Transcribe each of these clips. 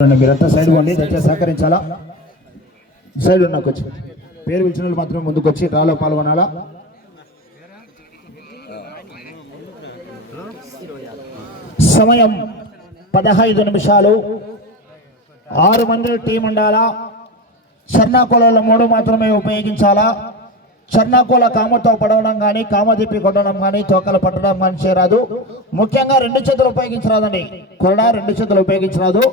మీరంతా సైడ్ పోండి దయచేసి సహకరించాలా? సైడ్ ఉన్నాకు వచ్చి పేరు పిలిచిన వాళ్ళు మాత్రం ముందుకు వచ్చి రాలో పాల్గొనాలా? సమయం పదహైదు నిమిషాలు. ఆరు మంది టీం ఉండాలా? చర్నాకోలలో మూడు మాత్రమే ఉపయోగించాలా? చర్నాకోల కామతో పడవడం కానీ కామదిప్పి కొట్టడం కానీ తోకలు పట్టడం కానీ చేయరాదు. ముఖ్యంగా రెండు చేతులు ఉపయోగించరాదండి. కూడా రెండు చేతులు ఉపయోగించరాదు.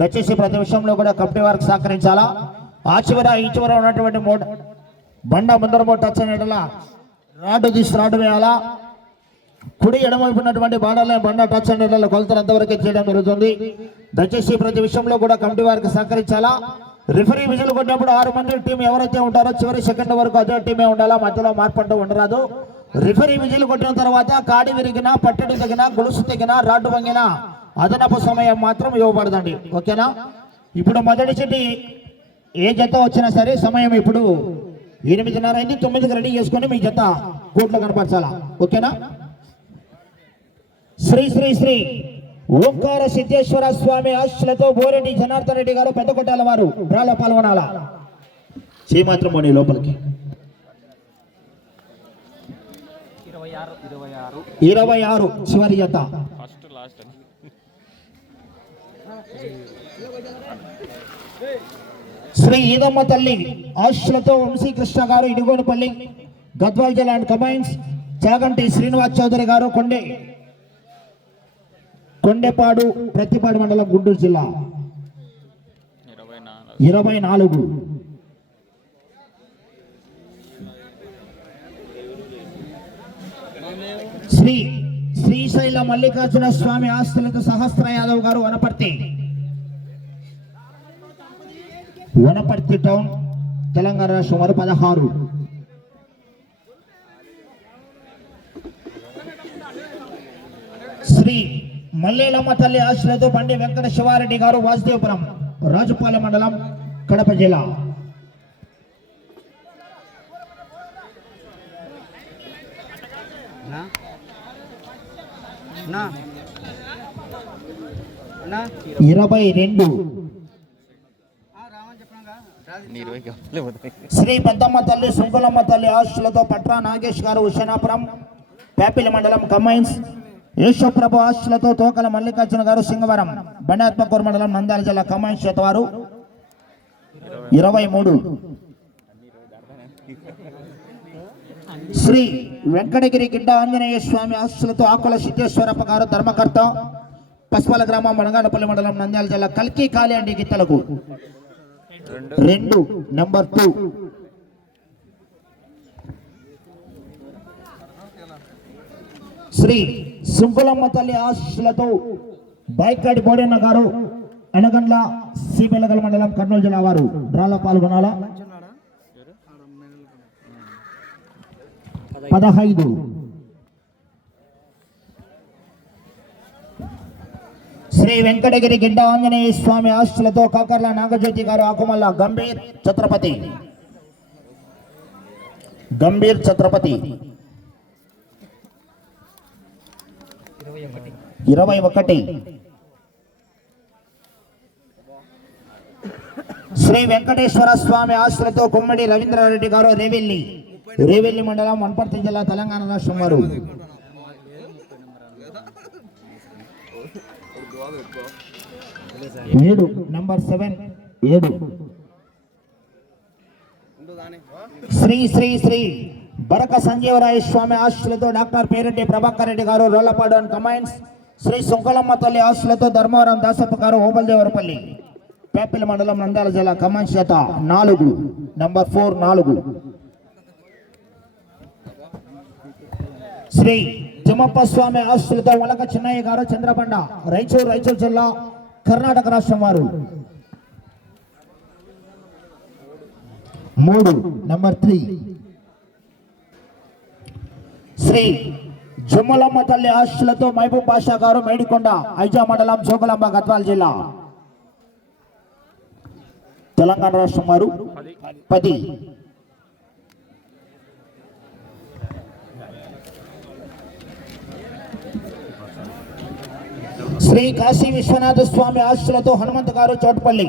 దయచేసి ప్రతి విషయంలో కూడా కమిటీ వారికి సహకరించాలా? ఆ చివర ఈ చివర ఉన్నటువంటి మోట బండ ముందర మోట టచ్ అయినట్లా రాడ్డు తీసి రాడ్డు వేయాలా? కుడి ఎడమవైపు ఉన్నటువంటి బాడల బండ టచ్ అయినట్ల కొలతలు ఎంతవరకు చేయడం జరుగుతుంది? దయచేసి ప్రతి విషయంలో కూడా కమిటీ వారికి సహకరించాలా? రిఫరీ విజులు కొట్టినప్పుడు ఆరు మంది టీం ఎవరైతే ఉంటారో చివరి సెకండ్ వరకు అదే టీమే ఉండాలా? మధ్యలో మార్పంటూ ఉండరాదు. రిఫరీ విజులు కొట్టిన తర్వాత కాడి విరిగినా పట్టడి తగిన గొలుసు తెగిన రాడ్డు వంగినా అదనపు సమయం మాత్రం ఇవ్వబడదండి. ఓకేనా? ఇప్పుడు మొదటి చెట్టి ఏ జత వచ్చినా సరే సమయం ఇప్పుడు ఎనిమిదిన్నర అయింది తొమ్మిదికి రెడీ చేసుకొని మీ జత కోట్లో కనపరచాలా? ఓకేనా? శ్రీ శ్రీ శ్రీ ఓంకార సిద్ధేశ్వర స్వామి ఆశలతో బోరెడ్డి జనార్దన్ రెడ్డి గారు పెద్ద కొట్టాల వారు డ్రాలో పాల్గొనాలా? చేయమాత్రం పోనీ లోపలికి. ఇరవై ఆరు చివరి జత. ఫస్ట్ లాస్ట్ అని. శ్రీ ఈదమ్మ తల్లి ఆశలతో వంశీకృష్ణ గారు ఇడుగోనిపల్లి గద్వాల్ జిల్లా అండ్ కమైన్స్ చాగంటి శ్రీనివాస్ చౌదరి గారు కొండే కొండెపాడు ప్రతిపాడు మండలం గుంటూరు జిల్లా. ఇరవై నాలుగు. శ్రీ శ్రీశైల మల్లికార్జున స్వామి ఆస్తులతో సహస్ర యాదవ్ గారు వనపర్తి. వనపర్తి టౌన్ తెలంగాణ రాష్ట్రం వారు పదహారు. శ్రీ మల్లేలమ్మ తల్లి ఆశ్రయతో బండి వెంకట శివారెడ్డి గారు వాసుదేవపురం రాజుపాలెం మండలం కడప జిల్లా. ఇరవై రెండు. శ్రీ పెద్దమ్మ తల్లి సుంకులమ్మ తల్లి ఆస్తులతో పట్రా నాగేష్ గారు ఉషనాపురం పేపిలి మండలం కమైన్స్ యేషప్రభు ఆస్తులతో తోకల మల్లికార్జున గారు సింగవరం బండాత్మకూరు మండలం నంద్యాల జిల్లా కమైన్స్ చేతవారు. ఇరవై మూడు శ్రీ వెంకటగిరి గిడ్డ ఆంజనేయ స్వామి ఆస్తులతో ఆకుల సిద్ధేశ్వరప్ప గారు ధర్మకర్త పస్పల గ్రామం మణగానపల్లి మండలం నంద్యాల జిల్లా కల్కి కాలి అండి గిత్తలకు. రెండు. నెంబర్ టూ శ్రీ సుంకులమ్మ తల్లి ఆశీస్సులతో బైకాడి బోడన్న గారు అనగండ్ల సిబెలగల మండలం కర్నూలు జిల్లా వారు డ్రాలో పాల్గొనాలా? పదహైదు. శ్రీ వెంకటగిరి గిడ్డ ఆంజనేయ స్వామి ఆస్తులతో కాకర్ల నాగజ్యోతి గారు ఆకుమల్ల గంభీర్ ఛత్రపతి. గంభీర్ ఛత్రపతి. ఇరవై ఒకటి. శ్రీ వెంకటేశ్వర స్వామి ఆస్తులతో కుమ్మడి రవీంద్రారెడ్డి గారు రేవెల్లి. రేవెల్లి మండలం వనపర్తి జిల్లా తెలంగాణ రాష్ట్రం వారు. ఏడు. నంబర్ సెవెన్ ఏడు. శ్రీ శ్రీ శ్రీ బరక సంజీవరాయ స్వామి ఆశులతో డాక్టర్ పేరెడ్డి ప్రభాకర్ రెడ్డి గారు రోలపాడు అండ్ కమైన్స్ శ్రీ సుంకలమ్మ తల్లి ఆశులతో ధర్మవరం దాసప్ప గారు ఓబల్దేవరపల్లి. పేపిల మండలం నంద్యాల జిల్లా కమైన్స్ చేత నాలుగు. నంబర్ ఫోర్ నాలుగు. శ్రీ తిమ్మప్ప స్వామి ఆస్తులతో వలక చిన్నయ్య గారు చంద్రబండ రైచూరు రైచూరు జిల్లా కర్ణాటక రాష్ట్రం వారు. మూడు నంబర్ త్రీ శ్రీ జుమ్మలమ్మ తల్లి ఆస్తులతో మహబూబ్ బాషా గారు మేడికొండ ఐజా మండలం జోగులాంబ గద్వాల జిల్లా. తెలంగాణ రాష్ట్రం వారు. పది. శ్రీ కాశీ విశ్వనాథ స్వామి ఆశలతో హనుమంత్ గారు చోటపల్లి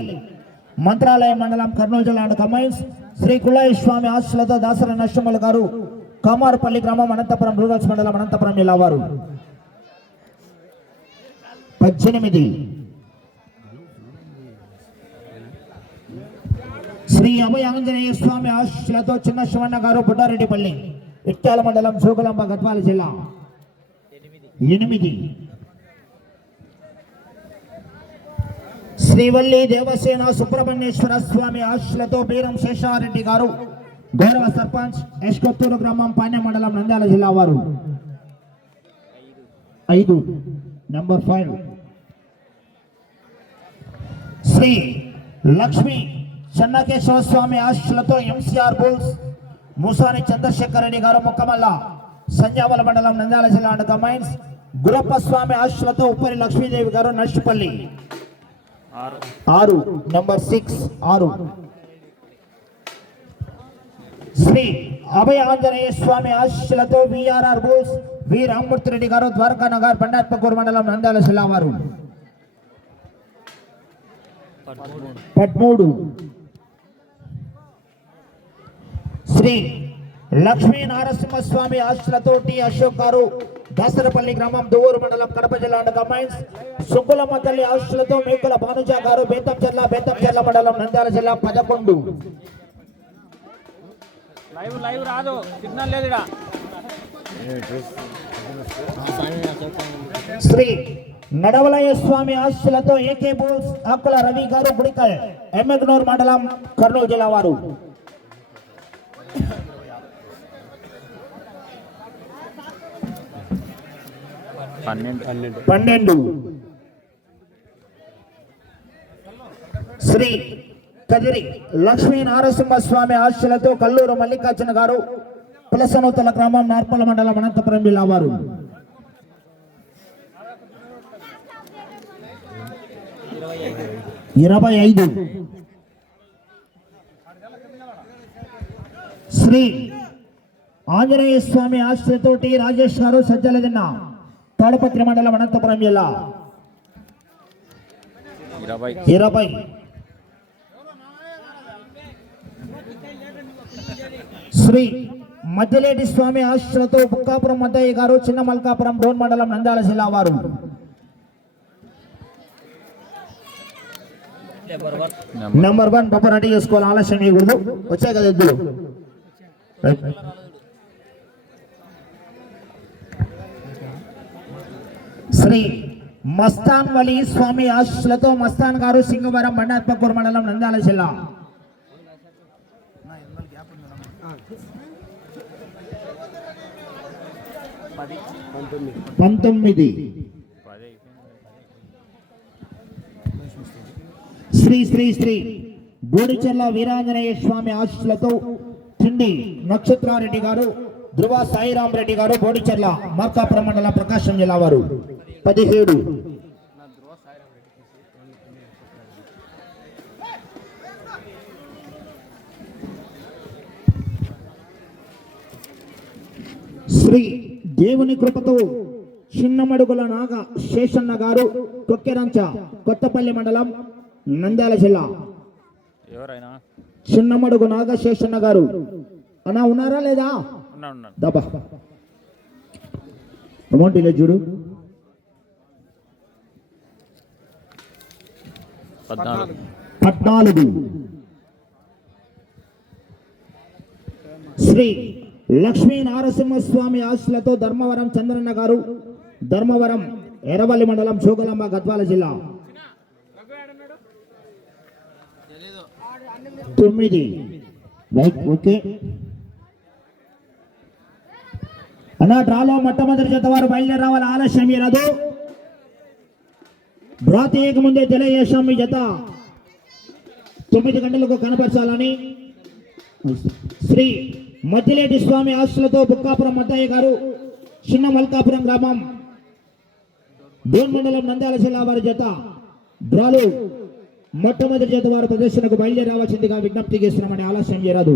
మంత్రాలయ మండలం కర్నూలు జిల్లా అండ్ కమైన్స్ శ్రీ కులాయి స్వామి ఆశలతో దాసర నష్టముల గారు కామారపల్లి గ్రామం అనంతపురం రూరల్స్ మండలం అనంతపురం జిల్లా వారు. పద్దెనిమిది. శ్రీ అభయ ఆంజనేయ స్వామి ఆశలతో చిన్న శివన్న గారు బుడ్డారెడ్డిపల్లి ఇట్టాల మండలం జోగులాంబ గద్వాల జిల్లా. ఎనిమిది. శ్రీవల్లి దేవసేన సుబ్రహ్మణ్యేశ్వర స్వామి ఆశలతో బీరం శేషారెడ్డి గారు. గౌరవ సర్పంచ్ యశ్కొత్తూరు గ్రామం పాణ్య మండలం నంద్యాల జిల్లా వారు. ఐదు. నంబర్ ఫైవ్ శ్రీ లక్ష్మి చెన్నకేశ్వర స్వామి ఆశలతో ఎంసీఆర్ బోల్స్ మూసాని చంద్రశేఖర్ రెడ్డి గారు మొక్కమల్ల సంజావల మండలం నంద్యాల జిల్లా అండ్ మైన్స్ గురప్ప స్వామి ఆశలతో ఉప్పరి లక్ష్మీదేవి గారు నర్సిపల్లి. ఆరు. నంబర్ సిక్స్ ఆరు. శ్రీ అభయ ఆంజనేయ స్వామి ఆశీస్సులతో విఆర్ఆర్ బోస్ వి రామ్మూర్తి రెడ్డి గారు ద్వారకా నగర్ బండాత్మకూరు మండలం నంద్యాల జిల్లా వారు. పదమూడు. శ్రీ లక్ష్మీ నారసింహస్వామి ఆశలతో టి అశోక్ గారు దాసరపల్లి గ్రామం దువ్వూరు మండలం కడప జిల్లా అండ్ కమైన్స్ సుంకులమ్మ తల్లి ఆశలతో మేకుల భానుజ గారు బేతంచెర్ల బేతంచెర్ల మండలం నంద్యాల జిల్లా పదకొండు. లైవ్ లైవ్ రాదు. సిగ్నల్ లేదు ఇక్కడ శ్రీ నడవలయ స్వామి ఆశలతో ఏకే బోస్ ఆకుల రవి గారు గుడికల్ ఎమ్మెగ్నూర్ మండలం కర్నూలు జిల్లా వారు. పన్నెండు. శ్రీ కదిరి లక్ష్మీ నారసింహ స్వామి ఆశలతో కల్లూరు మల్లికార్జున గారు పులసనూతల గ్రామం నార్పల మండలం అనంతపురం జిల్లా వారు. ఇరవై ఐదు. శ్రీ ఆంజనేయ స్వామి ఆశ్రతోటి రాజేష్ గారు సజ్జలదిన్న తాడపత్రి మండలం అనంతపురం జిల్లా. ఇరవై. శ్రీ మధ్యలేటి స్వామి ఆశ్రతో బుక్కాపురం మద్దయ్య గారు చిన్న మల్కాపురం డోన్ మండలం నంద్యాల జిల్లా వారు. నెంబర్ వన్ పాప రెడీ చేసుకోవాలి. ఆలస్యం చేయకూడదు. వచ్చాయి కదా ఇద్దరు శ్రీ మస్తాన్ వలి స్వామి ఆశలతో మస్తాన్ గారు సింగవరం బండాత్మకూరు మండలం నంద్యాల జిల్లా. పంతొమ్మిది. శ్రీ శ్రీ శ్రీ గూడిచెర్ల వీరాంజనేయ స్వామి ఆశీస్సులతో తిండి నక్షత్రారెడ్డి గారు ధృవ సాయిరాం రెడ్డి గారు బోడిచెర్ల మార్కాపురం మండలం ప్రకాశం జిల్లా వారు. పదిహేడు. శ్రీ దేవుని కృపతో చిన్నమడుగుల నాగ శేషన్న గారు కొక్కెరంచ కొత్తపల్లి మండలం నంద్యాల జిల్లా. ఎవరైనా? చిన్నమడుగు నాగ శేషన్న గారు. అన్నా ఉన్నారా లేదా? దబా అమౌంట్ ఇలా చూడు. పద్నాలుగు. శ్రీ లక్ష్మీ నారసింహస్వామి ఆశలతో ధర్మవరం చంద్రన్న గారు ధర్మవరం ఎర్రవల్లి మండలం జోగులాంబ గద్వాల జిల్లా. తొమ్మిది. ఓకే. అన్న డ్రాలో మొట్టమొదటి జత వారు బయలుదేరి రావాలి ఆలస్యం రాదు డ్రా తీయకముందే తెలియజేశాం మీ జత. తొమ్మిది గంటలకు కనపరచాలని. శ్రీ మద్దిలేటి స్వామి ఆస్తులతో బుక్కాపురం మద్దయ్య గారు చిన్న మల్కాపురం గ్రామం డోన్ మండలం నంద్యాల జిల్లా వారి జత. డ్రాలు మొట్టమొదటి జత వారు ప్రదర్శనకు బయలుదేరి రావాల్సిందిగా విజ్ఞప్తి చేస్తున్నామని ఆలస్యం చేయరాదు